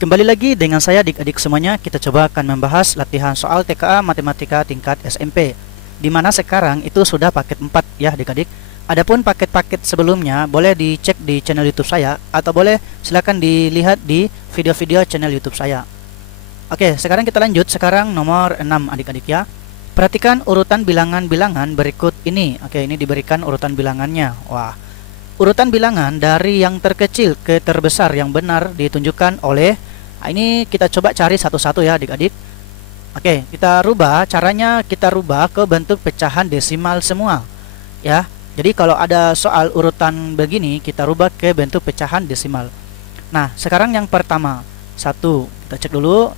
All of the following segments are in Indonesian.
Kembali lagi dengan saya adik-adik semuanya. Kita coba akan membahas latihan soal TKA Matematika tingkat SMP, dimana sekarang itu sudah paket 4 ya adik-adik. Adapun paket-paket sebelumnya boleh dicek di channel YouTube saya, atau boleh silakan dilihat di video-video channel YouTube saya. Oke, sekarang kita lanjut. Sekarang nomor 6 adik-adik ya. Perhatikan urutan bilangan-bilangan berikut ini. Oke, ini diberikan urutan bilangannya. Wah, urutan bilangan dari yang terkecil ke terbesar yang benar ditunjukkan oleh, ini kita coba cari satu-satu ya adik-adik. Oke, kita rubah. Caranya kita rubah ke bentuk pecahan desimal semua ya. Jadi kalau ada soal urutan begini, kita rubah ke bentuk pecahan desimal. Nah, sekarang yang pertama 1, kita cek dulu.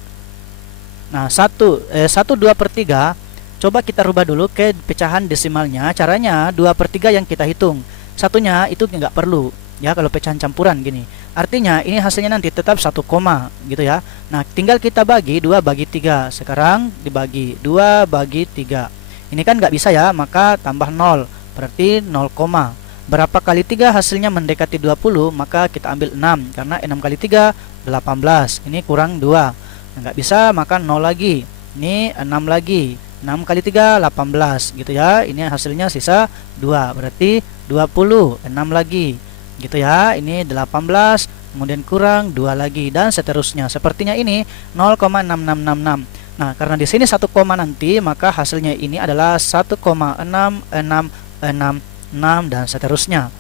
Nah, 1 2/3. Coba kita rubah dulu ke pecahan desimalnya. Caranya 2/3 yang kita hitung, satunya itu nggak perlu ya kalau pecahan campuran gini. Artinya ini hasilnya nanti tetap 1 koma gitu ya. Nah, tinggal kita bagi 2/3. Sekarang dibagi 2/3. Ini kan nggak bisa ya, maka tambah 0, berarti 0 koma. Berapa kali 3 hasilnya mendekati 20, maka kita ambil 6, karena 6 kali 3 18. Ini kurang 2. Nah, nggak bisa, maka 0 lagi. Ini 6 lagi. 6 kali 3 18 gitu ya. Ini hasilnya sisa 2, berarti 20. 6 lagi gitu ya. Ini 18, kemudian kurang 2 lagi, dan seterusnya. Sepertinya ini 0,6666. Nah, karena di sini 1 koma nanti, maka hasilnya ini adalah 1,6666 dan seterusnya.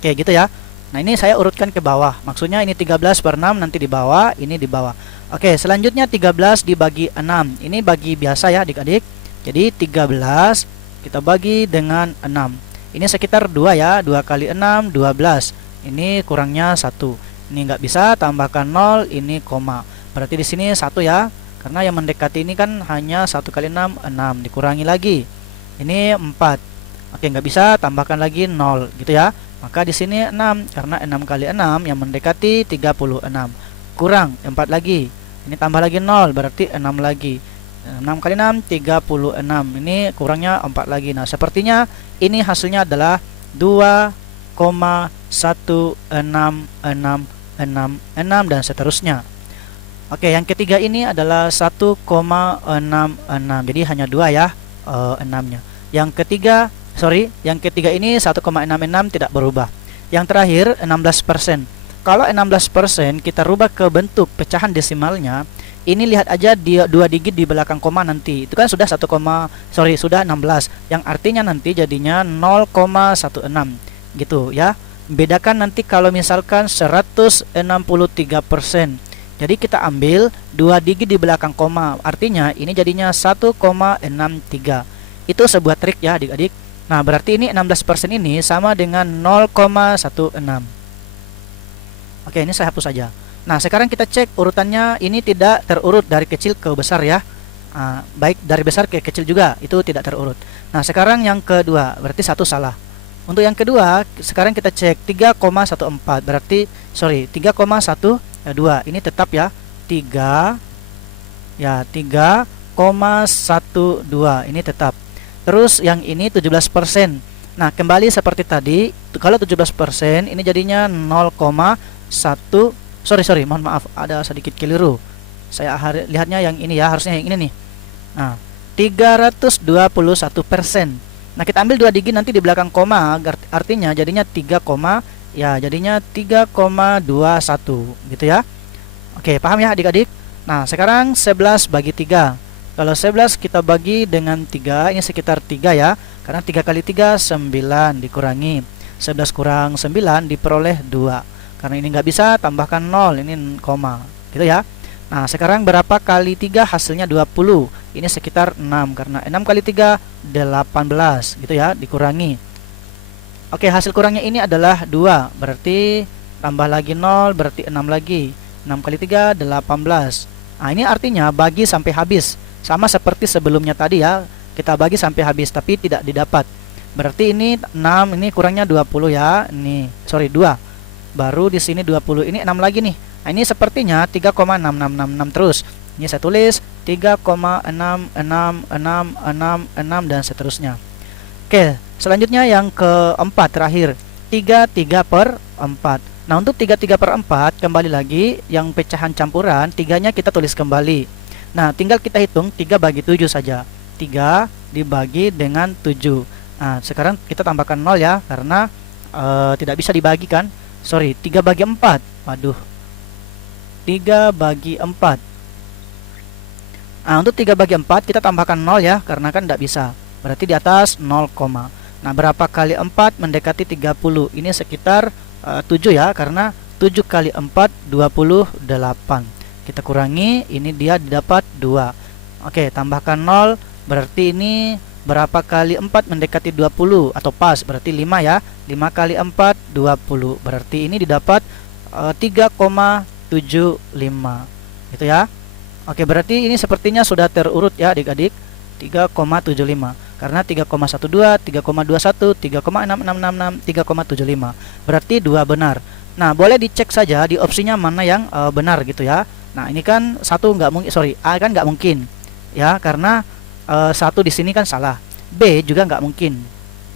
Oke, gitu ya. Nah, ini saya urutkan ke bawah. Maksudnya ini 13/6 nanti di bawah, ini di bawah. Oke, selanjutnya 13 dibagi 6. Ini bagi biasa ya adik-adik. Jadi 13 kita bagi dengan 6. Ini sekitar 2 ya. 2 kali 6 12. Ini kurangnya 1. Ini nggak bisa, tambahkan 0, ini koma. Berarti di sini 1 ya. Karena yang mendekati ini kan hanya 1 kali 6 6. Dikurangi lagi. Ini 4. Oke, nggak bisa, tambahkan lagi 0 gitu ya. Maka di sini 6, karena 6 kali 6 yang mendekati 36. Kurang 4 lagi. Ini tambah lagi 0, berarti 6 lagi. 6 kali 6 36. Ini kurangnya 4 lagi. Nah, sepertinya ini hasilnya adalah 2,1666 dan seterusnya. Oke, yang ketiga ini adalah 1,66. Jadi hanya 2 ya 6-nya. Yang ketiga ini 1,66 tidak berubah. Yang terakhir 16%. Kalau 16% kita rubah ke bentuk pecahan desimalnya, ini lihat aja dia 2 digit di belakang koma nanti. Itu kan sudah sudah 16, yang artinya nanti jadinya 0,16 gitu ya. Bedakan nanti kalau misalkan 163%. Jadi kita ambil 2 digit di belakang koma, artinya ini jadinya 1,63. Itu sebuah trik ya adik-adik. Nah, berarti ini 16% ini sama dengan 0,16. Oke, ini saya hapus saja. Nah, sekarang kita cek urutannya. Ini tidak terurut dari kecil ke besar ya. Baik dari besar ke kecil juga, itu tidak terurut. Nah, sekarang yang kedua, berarti 1 salah. Untuk yang kedua, sekarang kita cek 3,14. Berarti 3,12. Ini tetap ya. 3,12. Ini tetap. Terus yang ini 17%. Nah, kembali seperti tadi, kalau 17% ini jadinya 0,1. Mohon maaf, ada sedikit keliru. Saya lihatnya yang ini ya, harusnya yang ini nih. Nah, 321%. Nah, kita ambil 2 digit nanti di belakang koma, artinya jadinya 3,21 gitu ya. Oke, paham ya adik-adik? Nah, sekarang 11 bagi 3. Kalau 11 kita bagi dengan 3, ini sekitar 3 ya. Karena 3 kali 3 9, dikurangi 11 kurang 9 diperoleh 2. Karena ini nggak bisa, tambahkan 0, ini koma gitu ya. Nah, sekarang berapa kali 3 hasilnya 20. Ini sekitar 6, karena 6 kali 3 18 gitu ya, dikurangi. Oke, hasil kurangnya ini adalah 2. Berarti tambah lagi 0, berarti 6 lagi. 6 kali 3 18. Nah, ini artinya bagi sampai habis. Sama seperti sebelumnya tadi ya, kita bagi sampai habis tapi tidak didapat. Berarti ini 6, ini kurangnya 20 ya. Ini 2. Baru di sini 20, ini 6 lagi nih. Nah, ini sepertinya 3,6666 terus. Ini saya tulis 3,6666 dan seterusnya. Oke, selanjutnya yang keempat terakhir. 3/4. Nah, untuk 33/4 kembali lagi yang pecahan campuran, 3-nya kita tulis kembali. Nah, tinggal kita hitung 3 bagi 7 saja. 3 dibagi dengan 7. Nah, sekarang kita tambahkan 0 ya, karena tidak bisa dibagikan. Sorry, 3 bagi 4. Waduh. 3 bagi 4. Nah, untuk 3 bagi 4 kita tambahkan 0 ya, karena kan tidak bisa. Berarti di atas 0, nah, berapa kali 4 mendekati 30? Ini sekitar 7 ya, karena 7 kali 4 28. Kita kurangi, ini dia didapat 2. Oke, tambahkan 0, berarti ini berapa kali 4 mendekati 20 atau pas, berarti 5 ya. 5 kali 4 20. Berarti ini didapat 3,75. Gitu ya. Oke, berarti ini sepertinya sudah terurut ya adik-adik. 3,75. Karena 3,12, 3,21, 3,6666, 3,75. Berarti 2 benar. Nah, boleh dicek saja di opsinya mana yang benar gitu ya. Nah, ini kan satu nggak mungkin, sorry, A kan nggak mungkin ya, karena satu di sini kan salah. B juga nggak mungkin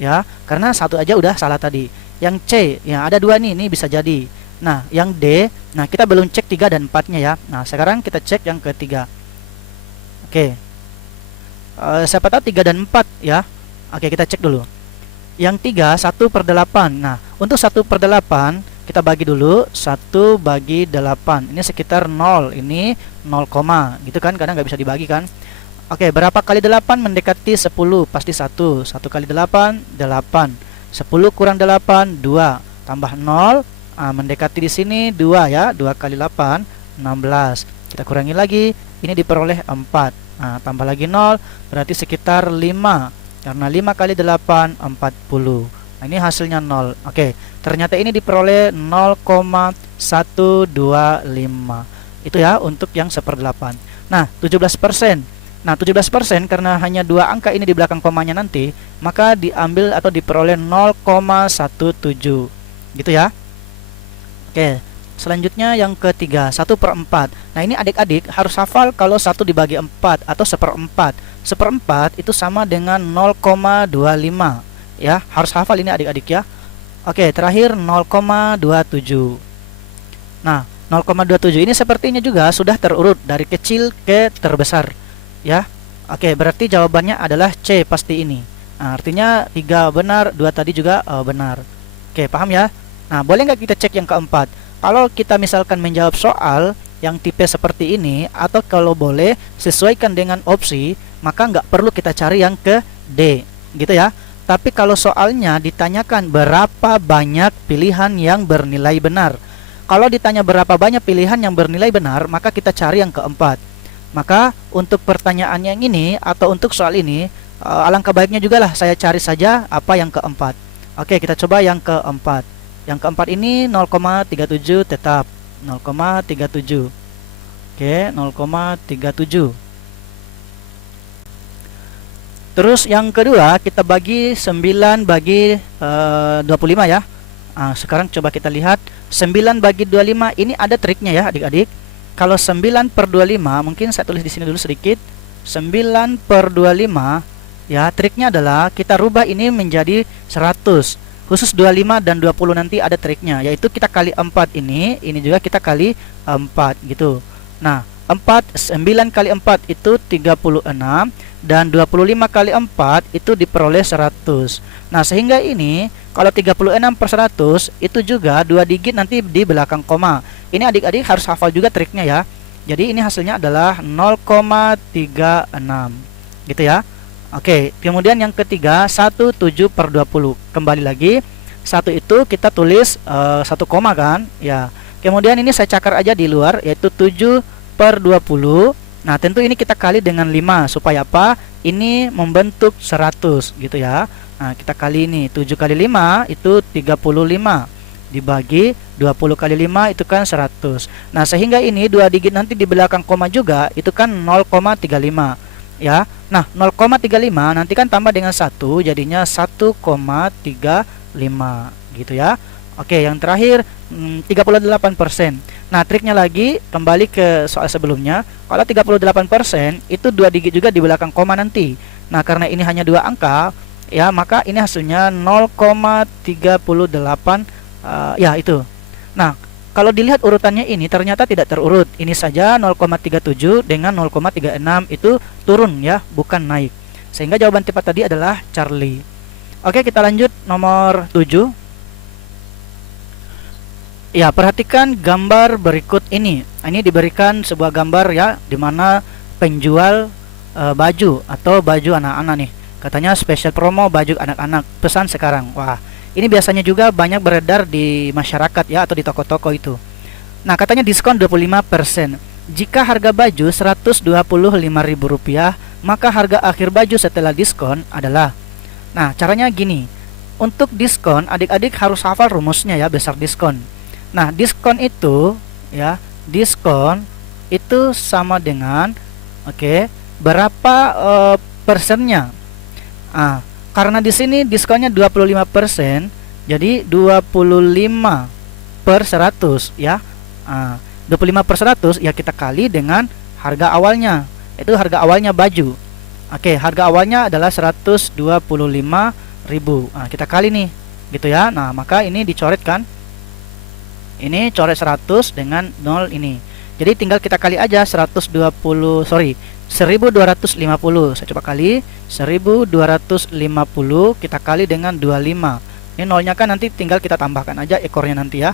ya, karena satu aja udah salah tadi. Yang C ya ada 2 nih, ini bisa jadi. Nah, yang D, nah kita belum cek 3 dan 4-nya ya. Nah, sekarang kita cek yang ketiga. Oke. Siapa tahu 3 dan 4 ya. Oke, kita cek dulu. Yang 3 1/8. Nah, untuk 1/8 kita bagi dulu. 1 bagi 8. Ini sekitar 0. Ini 0, gitu kan, kadang nggak bisa dibagi kan. Oke, berapa kali 8 mendekati 10? Pasti 1. 1 kali 8 8. 10 kurang 8 2. Tambah 0, mendekati di sini 2 ya. 2 kali 8 16. Kita kurangi lagi, ini diperoleh 4. Nah, tambah lagi 0, berarti sekitar 5. Karena 5 kali 8 40. Nah, ini hasilnya 0. Oke, ternyata ini diperoleh 0,125. Itu ya untuk yang 1/8. Nah, 17%. Nah, 17% karena hanya 2 angka ini di belakang komanya nanti, maka diambil atau diperoleh 0,17. Gitu ya. Oke, selanjutnya yang ketiga, 1/4. Nah, ini adik-adik harus hafal kalau 1 dibagi 4 atau 1/4. 1/4 itu sama dengan 0,25 ya, harus hafal ini adik-adik ya. Oke, terakhir 0,27. Nah, 0,27 ini sepertinya juga sudah terurut dari kecil ke terbesar ya. Oke, berarti jawabannya adalah C pasti ini. Nah, artinya 3 benar, 2 tadi juga benar. Oke, paham ya? Nah, boleh nggak kita cek yang keempat? Kalau kita misalkan menjawab soal yang tipe seperti ini, atau kalau boleh sesuaikan dengan opsi, maka nggak perlu kita cari yang ke D, gitu ya. Tapi kalau soalnya ditanyakan berapa banyak pilihan yang bernilai benar, kalau ditanya berapa banyak pilihan yang bernilai benar, maka kita cari yang keempat. Maka untuk pertanyaan yang ini atau untuk soal ini, alangkah baiknya juga lah saya cari saja apa yang keempat. Oke, kita coba yang keempat. Yang keempat ini 0,37 tetap 0,37. Oke, 0,37. Terus yang kedua kita bagi 9 bagi 25 ya. Nah, sekarang coba kita lihat 9 bagi 25 ini ada triknya ya adik-adik. Kalau 9/25, mungkin saya tulis di sini dulu sedikit. 9/25 ya, triknya adalah kita rubah ini menjadi 100. Khusus 25 dan 20 nanti ada triknya, yaitu kita kali 4 ini juga kita kali 4 gitu. Nah, 9 kali 4 itu 36 dan 25 kali 4 itu diperoleh 100. Nah, sehingga ini kalau 36/100 itu juga 2 digit nanti di belakang koma. Ini adik-adik harus hafal juga triknya ya. Jadi ini hasilnya adalah 0,36 gitu ya. Oke, kemudian yang ketiga 17/20. Kembali lagi, 1 itu kita tulis 1 koma kan ya. Kemudian ini saya cakar aja di luar, yaitu 7/20. Nah, tentu ini kita kali dengan 5 supaya apa? Ini membentuk 100 gitu ya. Nah, kita kali ini 7 kali 5 itu 35 dibagi 20 kali 5 itu kan 100. Nah, sehingga ini 2 digit nanti di belakang koma juga itu kan 0,35 ya. Nah, 0,35 nanti kan tambah dengan 1 jadinya 1,35 gitu ya. Oke, yang terakhir 38%. Nah, triknya lagi kembali ke soal sebelumnya. Kalau 38% itu 2 digit juga di belakang koma nanti. Nah, karena ini hanya 2 angka ya, maka ini hasilnya 0,38 ya itu Nah, kalau dilihat urutannya ini ternyata tidak terurut. Ini saja 0,37 dengan 0,36 itu turun ya, bukan naik. Sehingga jawaban tepat tadi adalah Charlie. Oke, kita lanjut nomor 7. Ya, perhatikan gambar berikut ini. Ini diberikan sebuah gambar ya, di mana penjual baju atau baju anak-anak nih. Katanya special promo baju anak-anak, pesan sekarang. Wah, ini biasanya juga banyak beredar di masyarakat ya, atau di toko-toko itu. Nah, katanya diskon 25%. Jika harga baju Rp125.000, maka harga akhir baju setelah diskon adalah. Nah, caranya gini. Untuk diskon, adik-adik harus hafal rumusnya ya, besar diskon. Nah, diskon itu ya, diskon itu sama dengan berapa persennya. Karena di sini diskonnya 25%, jadi 25/100 ya. 25/100 ya kita kali dengan harga awalnya. Itu harga awalnya baju. Harga awalnya adalah 125.000. Kita kali nih, gitu ya. Nah, maka ini dicoret kan. Ini coret 100 dengan 0 ini. Jadi tinggal kita kali aja 1250. Saya coba kali 1250 kita kali dengan 25. Ini nolnya kan nanti tinggal kita tambahkan aja ekornya nanti ya.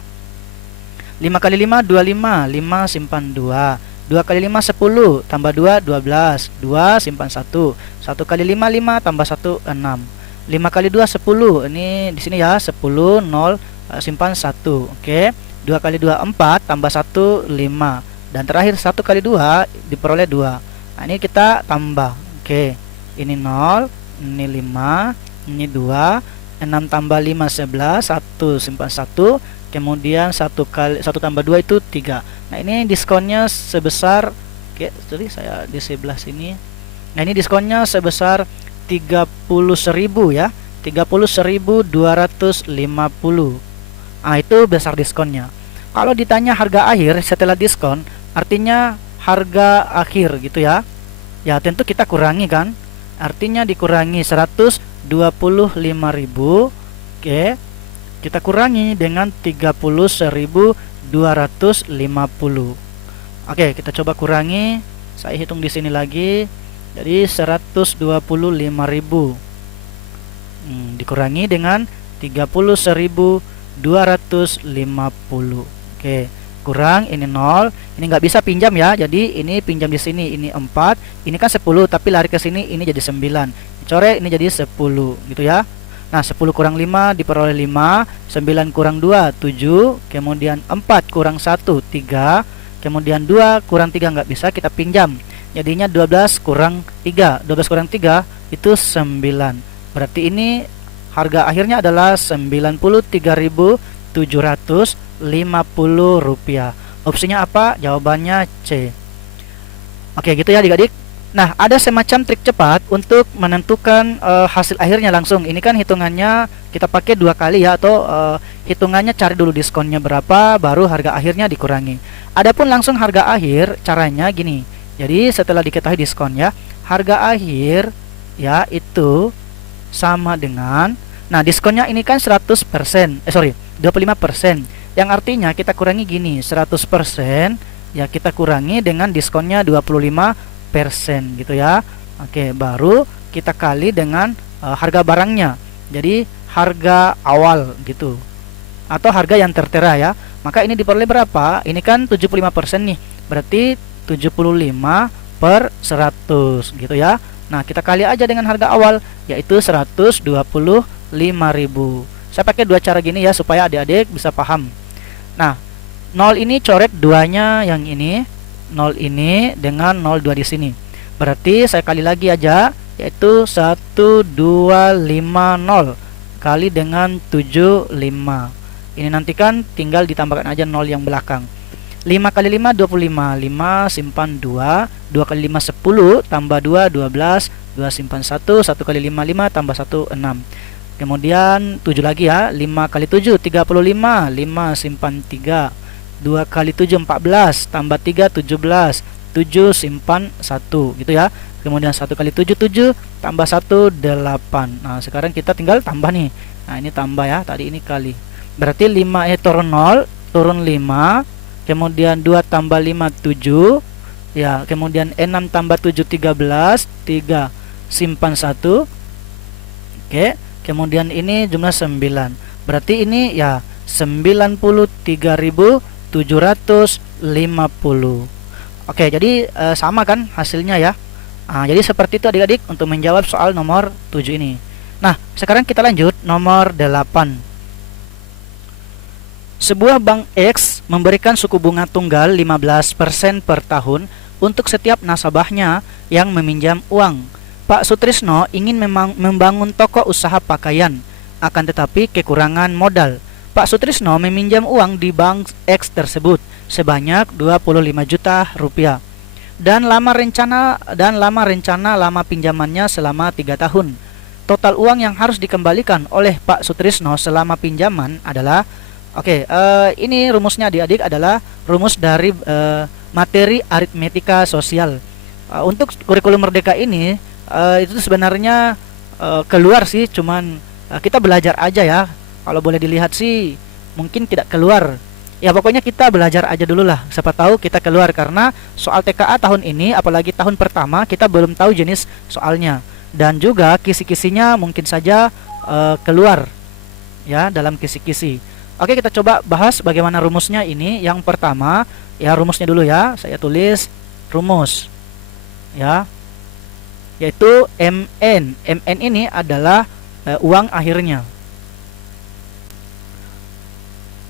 5 kali 5 25, 5 simpan 2. 2 kali 5 10, tambah 2 12, 2 simpan 1. 1 kali 5 5 tambah 1 6. 5 kali 2 10. Ini di sini ya 10 0 simpan 1. 2 kali 2 4 tambah 1 5. Dan terakhir 1 kali 2 diperoleh 2. Nah, ini kita tambah. Ini 0, ini 5, ini 2, 6 tambah 5 11, 1 simpan 1. Kemudian 1 tambah 2 itu 3. Nah, ini diskonnya sebesar saya di sebelah sini. Nah, ini diskonnya sebesar 30.000 ya. 30.250. Itu besar diskonnya. Kalau ditanya harga akhir setelah diskon, artinya harga akhir gitu ya. Ya, tentu kita kurangi kan. Artinya dikurangi 125.000. Kita kurangi dengan 30.250. Kita coba kurangi. Saya hitung di sini lagi. Jadi 125.000 dikurangi dengan 30.250. Kurang ini 0. Ini nggak bisa pinjam ya. Jadi ini pinjam di sini, ini 4. Ini kan 10 tapi lari ke sini, ini jadi 9. Dicoret ini jadi 10 gitu ya. Nah, 10 kurang 5 diperoleh 5. 9 kurang 2 7. Kemudian 4 kurang 1 3. Kemudian 2 kurang 3 nggak bisa, kita pinjam. Jadinya 12 kurang 3. 12 kurang 3 itu 9. Berarti ini harga akhirnya adalah Rp93.750. Opsinya apa? Jawabannya C. Gitu ya adik-adik. Nah, ada semacam trik cepat untuk menentukan hasil akhirnya langsung. Ini kan hitungannya kita pakai 2 kali ya, atau hitungannya cari dulu diskonnya berapa, baru harga akhirnya dikurangi. Adapun langsung harga akhir, caranya gini. Jadi setelah diketahui diskonnya, harga akhir ya itu sama dengan, nah diskonnya ini kan 25%. Yang artinya kita kurangi gini, 100% ya kita kurangi dengan diskonnya 25% gitu ya. Baru kita kali dengan harga barangnya. Jadi harga awal gitu, atau harga yang tertera ya. Maka ini diperoleh berapa? Ini kan 75% nih. Berarti 75/100 gitu ya. Nah, kita kali aja dengan harga awal, yaitu 125.000. Saya pakai 2 cara gini ya supaya adik-adik bisa paham. Nah, 0 ini coret 2-nya yang ini, 0 ini dengan 02 di sini. Berarti saya kali lagi aja, yaitu 1250 kali dengan 75. Ini nanti kan tinggal ditambahkan aja 0 yang belakang. 5 kali 5 25, 5 simpan 2, 2 kali 5 10, tambah 2 12, 2 simpan 1, 1 kali 5 5, tambah 1 6. Kemudian 7 lagi ya, 5 kali 7 35, 5 simpan 3, 2 kali 7 14, tambah 3 17, 7 simpan 1 gitu ya. Kemudian 1 kali 7 7, tambah 1 8. Nah, sekarang kita tinggal tambah nih. Nah, ini tambah ya, tadi ini kali. Berarti 5 turun 0, turun 5, kemudian 2 tambah 5 7, ya, kemudian 6 tambah 7 13, 3 simpan 1. Oke, kemudian ini jumlah 9. Berarti ini ya 93.750. Oke, jadi sama kan hasilnya ya. Jadi seperti itu adik-adik untuk menjawab soal nomor 7 ini. Nah, sekarang kita lanjut nomor 8. Sebuah bank X memberikan suku bunga tunggal 15% per tahun untuk setiap nasabahnya yang meminjam uang. Pak Sutrisno ingin membangun toko usaha pakaian, akan tetapi kekurangan modal. Pak Sutrisno meminjam uang di bank X tersebut sebanyak 25 juta rupiah. Dan lama rencana lama pinjamannya selama 3 tahun. Total uang yang harus dikembalikan oleh Pak Sutrisno selama pinjaman adalah, ini rumusnya adik-adik adalah rumus dari materi aritmetika sosial. Untuk kurikulum Merdeka ini itu sebenarnya keluar sih, cuman kita belajar aja ya. Kalau boleh dilihat sih mungkin tidak keluar. Ya pokoknya kita belajar aja dulu lah, siapa tahu kita keluar, karena soal TKA tahun ini apalagi tahun pertama kita belum tahu jenis soalnya, dan juga kisi-kisinya mungkin saja keluar ya dalam kisi-kisi. Oke, kita coba bahas bagaimana rumusnya ini. Yang pertama ya rumusnya dulu ya, saya tulis rumus ya, yaitu MN. MN ini adalah uang akhirnya.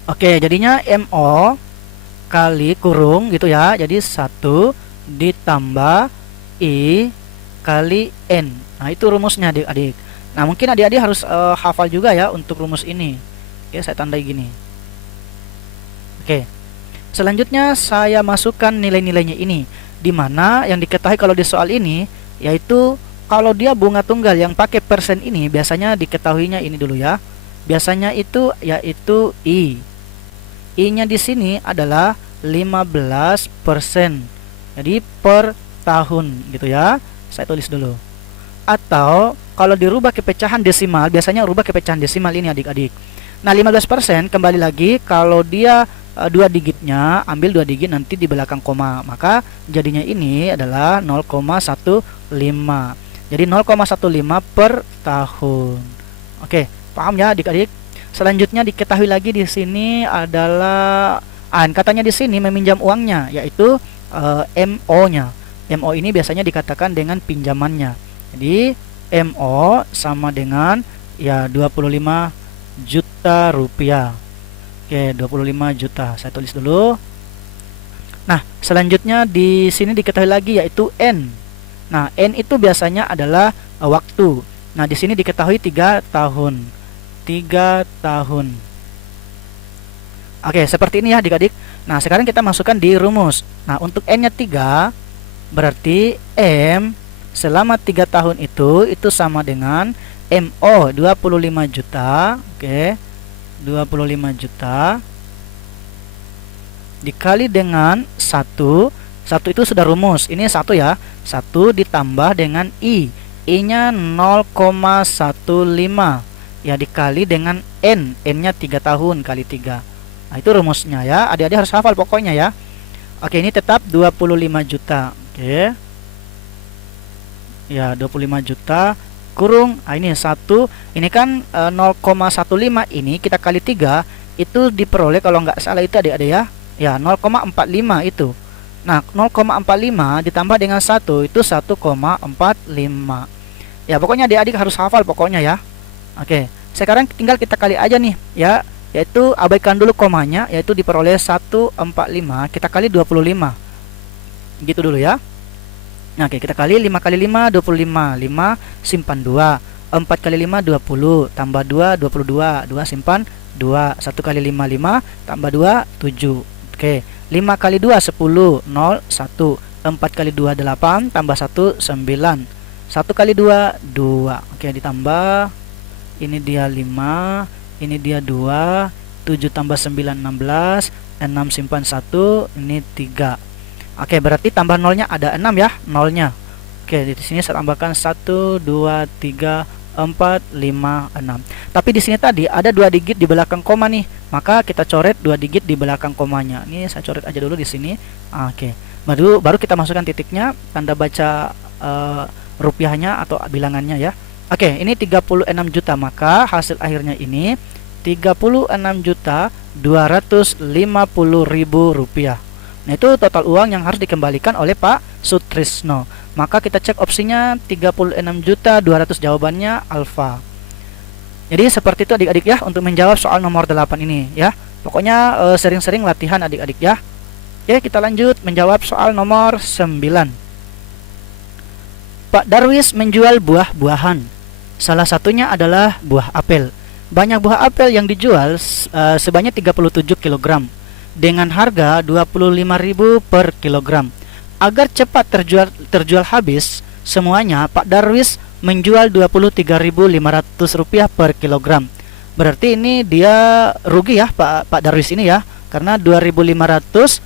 Oke, jadinya MO kali kurung gitu ya. Jadi 1 ditambah I kali N. Nah, itu rumusnya adik-adik. Nah, mungkin adik-adik harus hafal juga ya untuk rumus ini. Oke, saya tandai gini. Oke. Selanjutnya saya masukkan nilai-nilainya ini, di mana yang diketahui kalau di soal ini yaitu kalau dia bunga tunggal yang pakai persen ini biasanya diketahuinya ini dulu ya. Biasanya itu yaitu I. I-nya di sini adalah 15%. Jadi per tahun gitu ya. Saya tulis dulu. Atau kalau dirubah ke pecahan desimal, biasanya rubah ke pecahan desimal ini adik-adik. Nah, 15% kembali lagi kalau dia 2 digitnya, ambil 2 digit nanti di belakang koma, maka jadinya ini adalah 0,15. Jadi 0,15 per tahun. Oke, paham ya adik-adik? Selanjutnya diketahui lagi di sini adalah katanya di sini meminjam uangnya, yaitu MO-nya. MO ini biasanya dikatakan dengan pinjamannya. Jadi MO sama dengan ya 25 juta rupiah. Oke, 25 juta. Saya tulis dulu. Nah, selanjutnya di sini diketahui lagi yaitu N. Nah, N itu biasanya adalah waktu. Nah, di sini diketahui 3 tahun. 3 tahun. Oke, seperti ini ya adik-adik. Nah, sekarang kita masukkan di rumus. Nah, untuk N-nya 3, berarti M selama 3 tahun itu sama dengan MO 25 juta. Oke, 25 juta dikali dengan 1. 1 itu sudah rumus. Ini 1 ya. 1 ditambah dengan I. I-nya 0,15. Ya, dikali dengan N. N-nya 3 tahun kali 3. Nah, itu rumusnya ya. Adik-adik harus hafal pokoknya ya. Oke, ini tetap 25 juta. Oke. Ya, 25 juta kurung. Nah, ini 1. Ini kan 0,15 ini kita kali 3 itu diperoleh kalau nggak salah itu adik-adik ya. Ya, 0,45 itu. Nah, 0,45 ditambah dengan 1 itu 1,45. Ya, pokoknya adik-adik harus hafal pokoknya ya. Oke, sekarang tinggal kita kali aja nih ya, yaitu abaikan dulu komanya, yaitu diperoleh 145 kita kali 25. Gitu dulu ya. Nah, oke, kita kali 5 kali 5 25, 5 simpan 2, 4 kali 5 20, tambah 2 22, 2 simpan 2, 1 kali 5 5, tambah 2 7. Oke, 5 kali 2 10, 0 1, 4 kali 2 8, tambah 1 9, 1 kali 2 2. Oke, ditambah ini dia 5, ini dia 2, 7 tambah 9 16, 6 simpan 1, ini 3. Oke, berarti tambah nolnya ada 6 ya, nolnya. Oke, di sini saya tambahkan 1 2 3 456. Tapi di sini tadi ada 2 digit di belakang koma nih, maka kita coret 2 digit di belakang komanya. Ini saya coret aja dulu di sini. Oke. Baru kita masukkan titiknya, tanda baca rupiahnya atau bilangannya ya. Oke, ini 36 juta, maka hasil akhirnya ini 36.250.000 rupiah. Nah, itu total uang yang harus dikembalikan oleh Pak Sutrisno. Maka kita cek opsinya 36 juta 200, jawabannya alfa. Jadi seperti itu adik-adik ya untuk menjawab soal nomor 8 ini ya. Pokoknya sering-sering latihan adik-adik ya. Oke, kita lanjut menjawab soal nomor 9. Pak Darwis menjual buah-buahan. Salah satunya adalah buah apel. Banyak buah apel yang dijual sebanyak 37 kg dengan harga 25.000 per kilogram. Agar cepat terjual habis semuanya, Pak Darwis menjual 23.500 rupiah per kilogram. Berarti ini dia rugi ya Pak Darwis ini ya, karena 2.500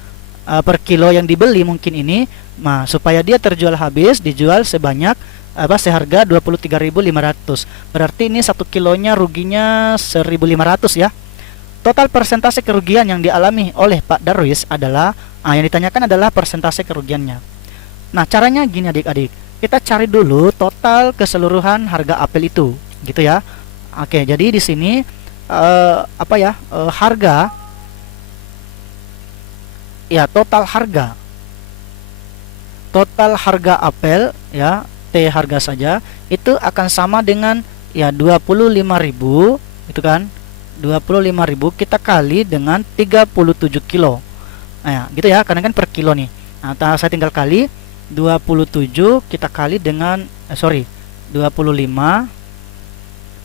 per kilo yang dibeli mungkin ini. Nah, supaya dia terjual habis, dijual sebanyak seharga 23.500. Berarti ini 1 kilonya ruginya 1.500 ya. Total persentase kerugian yang dialami oleh Pak Darwis adalah yang ditanyakan adalah persentase kerugiannya. Nah, caranya gini adik-adik. Kita cari dulu total keseluruhan harga apel itu, gitu ya. Oke, jadi di sini harga ya, total harga apel ya, T harga saja itu akan sama dengan ya 25.000 itu kan. 25.000 kita kali dengan 37 kilo. Nah, gitu ya, karena kan per kilo nih. Nah, saya tinggal kali 27 kita kali dengan 25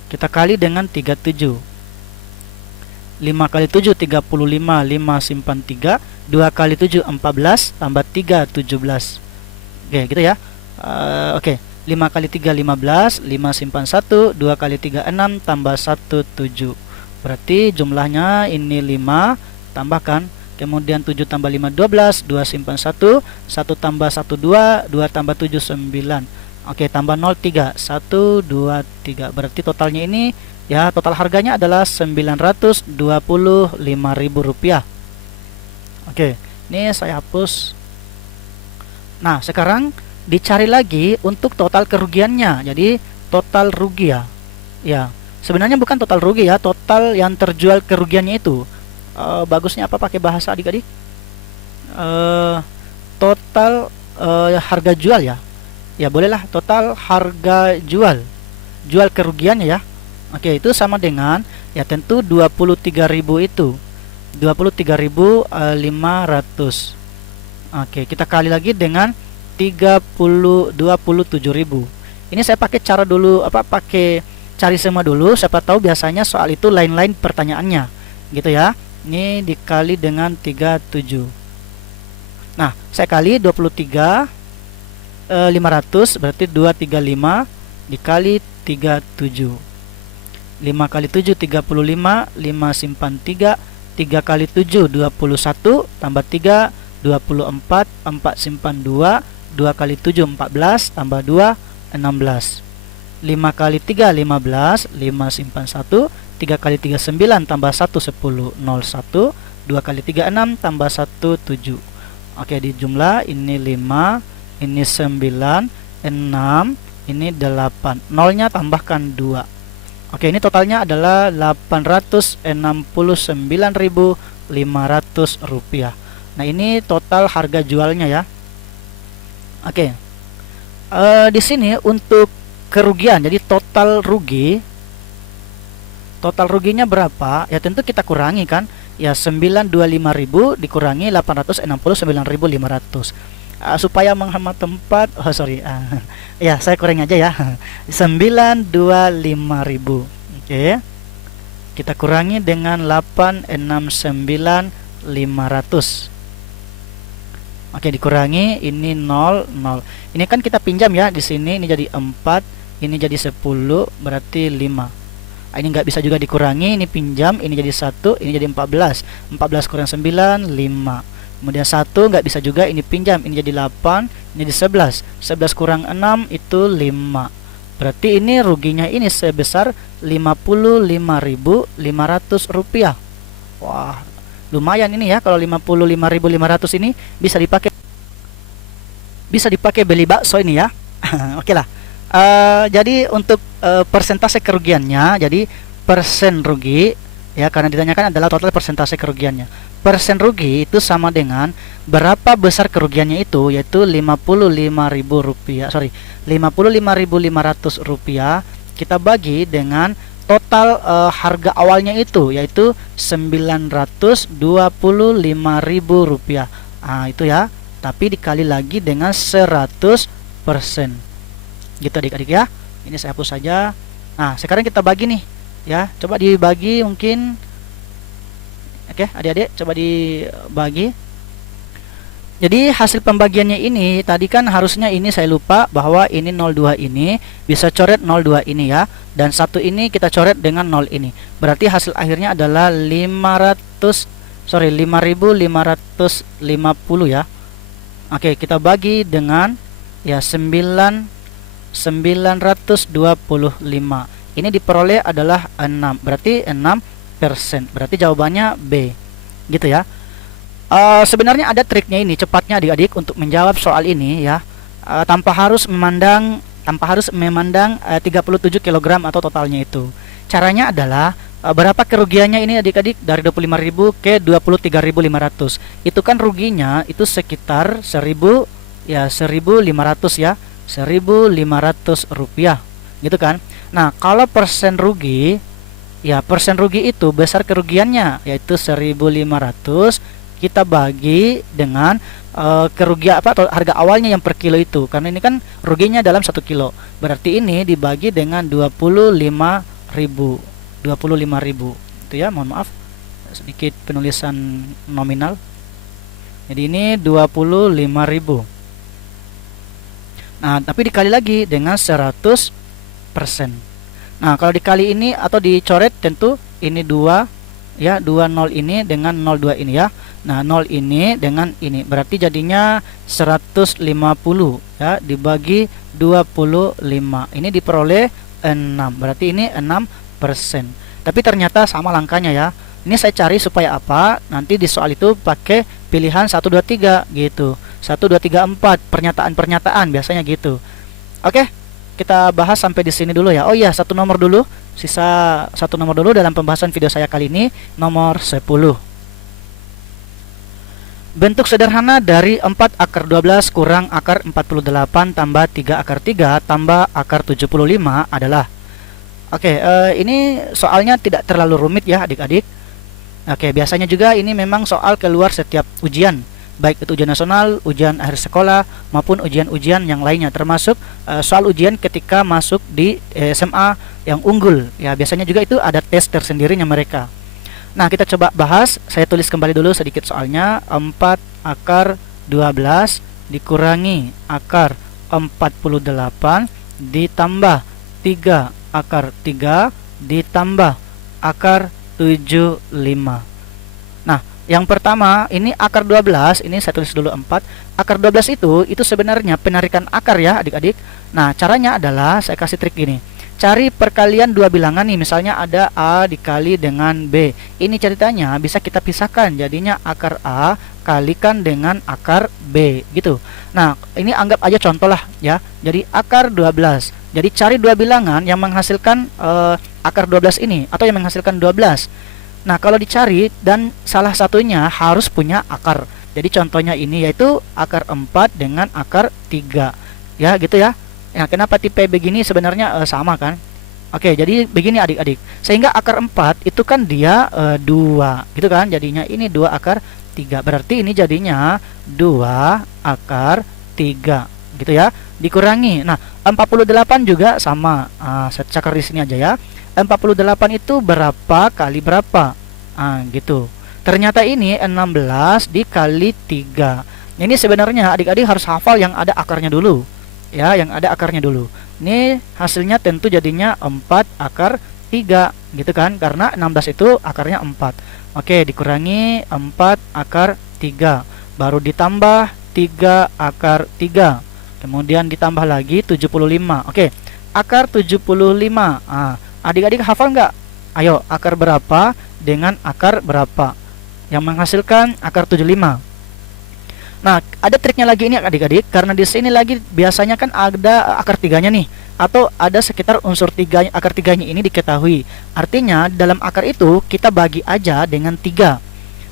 kita kali dengan 37. 5 kali 7 35, 5 simpan 3, 2 kali 7 14 tambah 3 17. Oke, gitu ya. Oke, 5 kali 3 15, 5 simpan 1, 2 kali 3 6 tambah 1 7. Berarti jumlahnya ini 5, tambahkan, kemudian 7 tambah 5 12, 2 simpan 1, 1 tambah 1 2, 2 tambah 7 9. Oke, tambah 0 3, 1 2 3. Berarti totalnya ini ya, total harganya adalah 925.000 rupiah. Oke, ini saya hapus. Nah, sekarang dicari lagi untuk total kerugiannya. Jadi total rugi ya. Ya, sebenarnya bukan total rugi ya, total yang terjual kerugiannya itu. Bagusnya apa pakai bahasa adik-adik? Total harga jual ya. Ya, bolehlah total harga jual kerugiannya ya. Oke, itu sama dengan ya tentu 23.000 itu 23.500. Oke, kita kali lagi dengan 27.000. Ini saya pakai cara dulu pakai cari semua dulu, siapa tahu biasanya soal itu lain-lain pertanyaannya gitu ya. Ini dikali dengan 37. Nah, saya kali 23.500 berarti 235 dikali 37. 5 kali 7 35, 5 simpan 3, 3 kali 7 21 tambah 3 24, 4 simpan 2, 2 kali 7 14 tambah 2 16. 5 kali 3 15, 5 simpan 1, 3 kali 3 9 tambah 1 10 01, 2 kali 3 6 tambah 1 7. Oke, di jumlah ini 5, ini 9, 6, ini 8. Nolnya tambahkan 2. Oke, ini totalnya adalah 869.500 rupiah. Nah, ini total harga jualnya ya. Oke, di sini untuk kerugian, jadi total ruginya berapa? Ya tentu kita kurangi kan. Ya 925.000 dikurangi 869.500. Supaya menghemat tempat, ya saya kurangi aja ya. 925.000. Oke. Kita kurangi dengan 869.500. Oke, dikurangi ini 0 0. Ini kan kita pinjam ya, di sini ini jadi 4, ini jadi 10, berarti 5. Ini nggak bisa juga dikurangi, ini pinjam, ini jadi 1, ini jadi 14. 14 kurang 9 5. Kemudian 1 nggak bisa juga, ini pinjam, ini jadi 8, ini jadi 11. 11 kurang 6 itu 5. Berarti ini ruginya ini sebesar Rp55.500. Wah, lumayan ini ya, kalau 55.500 ini bisa dipakai beli bakso ini ya. Oke lah. Jadi untuk persentase kerugiannya, jadi persen rugi ya, karena ditanyakan adalah total persentase kerugiannya. Persen rugi itu sama dengan berapa besar kerugiannya itu, yaitu Rp55.500 kita bagi dengan total harga awalnya itu, yaitu Rp925.000. Nah, itu ya. Tapi dikali lagi dengan 100%. Gitu adik-adik ya. Ini saya hapus saja. Nah, sekarang kita bagi nih ya. Coba dibagi mungkin. Oke, adik-adik coba dibagi. Jadi hasil pembagiannya ini tadi kan harusnya ini saya lupa bahwa ini 02 ini bisa coret 02 ini ya, dan 1 ini kita coret dengan 0 ini. Berarti hasil akhirnya adalah 5.550 ya. Oke, kita bagi dengan ya 925. Ini diperoleh adalah 6. Berarti 6%. Berarti jawabannya B. Gitu ya. Sebenarnya ada triknya ini, cepatnya adik-adik untuk menjawab soal ini ya. Tanpa harus memandang 37 kg atau totalnya itu. Caranya adalah berapa kerugiannya ini adik-adik, dari 25.000 ke 23.500. Itu kan ruginya itu sekitar 1.500 ya, Rp1.500 gitu kan. Nah, kalau persen rugi ya, persen rugi itu besar kerugiannya yaitu 1.500 kita bagi dengan kerugian atau harga awalnya yang per kilo itu, karena ini kan ruginya dalam 1 kilo. Berarti ini dibagi dengan 25.000 itu ya, mohon maaf sedikit penulisan nominal. Jadi ini 25.000. Nah, tapi dikali lagi dengan 100%. Nah, kalau dikali ini atau dicoret tentu ini 2 ya, 20 ini dengan 02 ini ya. Nah, 0 ini dengan ini berarti jadinya 150 ya, dibagi 25. Ini diperoleh 6. Berarti ini 6%. Tapi ternyata sama langkahnya ya. Ini saya cari supaya apa? Nanti di soal itu pakai pilihan 1 2 3 gitu. 1 2 3 4 pernyataan-pernyataan biasanya gitu. Oke, kita bahas sampai di sini dulu ya. Oh iya, satu nomor dulu. Sisa satu nomor dulu dalam pembahasan video saya kali ini, nomor 10. Bentuk sederhana dari 4 akar 12 kurang akar 48 tambah 3 akar 3 tambah akar 75 adalah. Oke, ini soalnya tidak terlalu rumit ya adik-adik. Oke, biasanya juga ini memang soal keluar setiap ujian, baik itu ujian nasional, ujian akhir sekolah, maupun ujian-ujian yang lainnya, termasuk soal ujian ketika masuk di SMA yang unggul. Ya, biasanya juga itu ada tes tersendirinya mereka. Nah, kita coba bahas. Saya tulis kembali dulu sedikit soalnya. 4 akar 12 dikurangi akar 48 ditambah 3 akar 3 ditambah akar 75. Nah, yang pertama ini akar 12, ini saya tulis dulu 4. Akar 12 itu sebenarnya penarikan akar ya adik-adik. Nah, caranya adalah saya kasih trik gini. Cari perkalian dua bilangan nih, misalnya ada A dikali dengan B. Ini ceritanya bisa kita pisahkan, jadinya akar A kalikan dengan akar B gitu. Nah, ini anggap aja contoh lah ya. Jadi akar 12. Jadi cari dua bilangan yang menghasilkan akar 12 ini atau yang menghasilkan 12. Nah, kalau dicari dan salah satunya harus punya akar. Jadi contohnya ini yaitu akar 4 dengan akar 3. Ya, gitu ya. Ya, kenapa tipe begini sebenarnya sama kan? Oke, jadi begini adik-adik. Sehingga akar 4 itu kan dia 2, gitu kan? Jadinya ini 2 akar 3. Berarti ini jadinya 2 akar 3, gitu ya. Dikurangi. Nah, 48 juga sama. Saya cakar di sini aja ya. 48 itu berapa kali berapa? Gitu. Ternyata ini 16 dikali 3. Ini sebenarnya adik-adik harus hafal yang ada akarnya dulu. Ya, yang ada akarnya dulu. Ini hasilnya tentu jadinya 4 akar 3, gitu kan? Karena 16 itu akarnya 4. Oke, dikurangi 4 akar 3. Baru ditambah 3 akar 3. Kemudian ditambah lagi 75. Oke, akar 75. Adik-adik hafal nggak? Ayo, akar berapa dengan akar berapa yang menghasilkan akar 75? Nah, ada triknya lagi ini adik-adik, karena di sini lagi biasanya kan ada akar tiganya nih, atau ada sekitar unsur tiga, akar tiganya ini diketahui. Artinya dalam akar itu kita bagi aja dengan 3.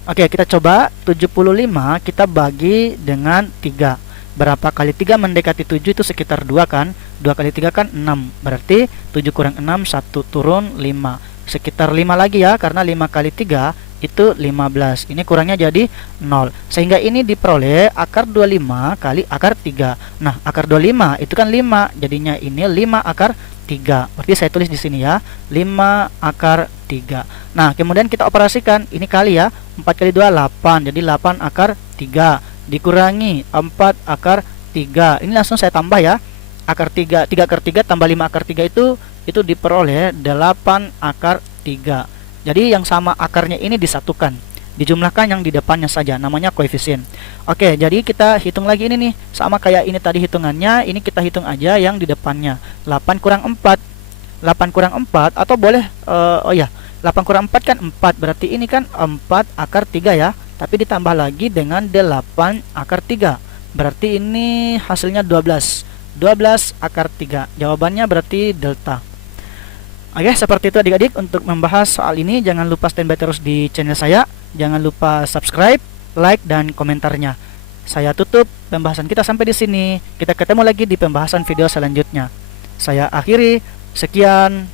Oke, kita coba 75 kita bagi dengan 3. Berapa kali 3 mendekati 7 itu sekitar 2 kan? 2 kali 3 kan 6. Berarti 7 kurang 6, 1 turun 5. Sekitar 5 lagi ya, karena 5 kali 3 itu 15. Ini kurangnya jadi 0. Sehingga ini diperoleh akar 25 kali akar 3. Nah, akar 25 itu kan 5. Jadinya ini 5 akar 3. Berarti saya tulis di sini ya, 5 akar 3. Nah, kemudian kita operasikan. Ini kali ya, 4 kali 2 8. Jadi 8 akar 3. Dikurangi 4 akar 3. Ini langsung saya tambah ya. Akar 3, 3 akar 3 tambah 5 akar 3 itu diperoleh 8 akar 3. Jadi yang sama akarnya ini disatukan, dijumlahkan yang di depannya saja, namanya koefisien. Oke, jadi kita hitung lagi ini nih, sama kayak ini tadi hitungannya, ini kita hitung aja yang di depannya. 8 kurang 4. 8 kurang 4 atau boleh 8 kurang 4 kan 4, berarti ini kan 4 akar 3 ya. Tapi ditambah lagi dengan 8 akar 3. Berarti ini hasilnya 12. 12 akar 3. Jawabannya berarti delta. Oke, seperti itu adik-adik untuk membahas soal ini. Jangan lupa standby terus di channel saya. Jangan lupa subscribe, like, dan komentarnya. Saya tutup pembahasan kita sampai di sini. Kita ketemu lagi di pembahasan video selanjutnya. Saya akhiri. Sekian.